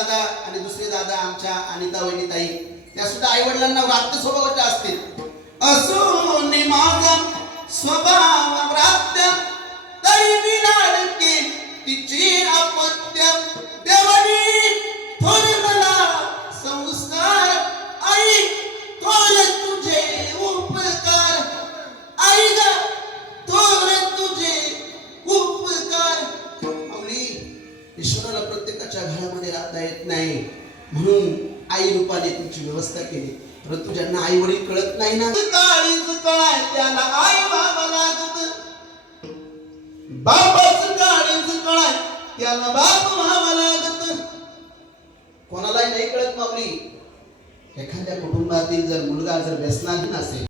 दादा आणि दुसरे दादा आमच्या अनिता वहिनीताई त्या सुद्धा आई वडिलांना व्रात्य स्वभावाच्या असतील. असून माझा स्वभाव व्रात्य तरी मी लाडके तिची अपत्य देवानी थोर मला संस्कार आई थोर तुझे उपकार आई ग थोर तुझे उपकार. माऊली ईश्वराला प्रत्येकाच्या घरामध्ये राहता येत नाही म्हणून आई रूपाने तुमची व्यवस्था केली. परंतु ज्यांना आई वडील कळत नाही ना काळीच कळाय त्याला आई बाबा लागत बाबाच काळीच कळाय त्याला बाप व्हावा लागत. कोणालाही नाही कळत माऊली. एखाद्या कुटुंबातील जर मुलगा जर व्यसनाधीन असेल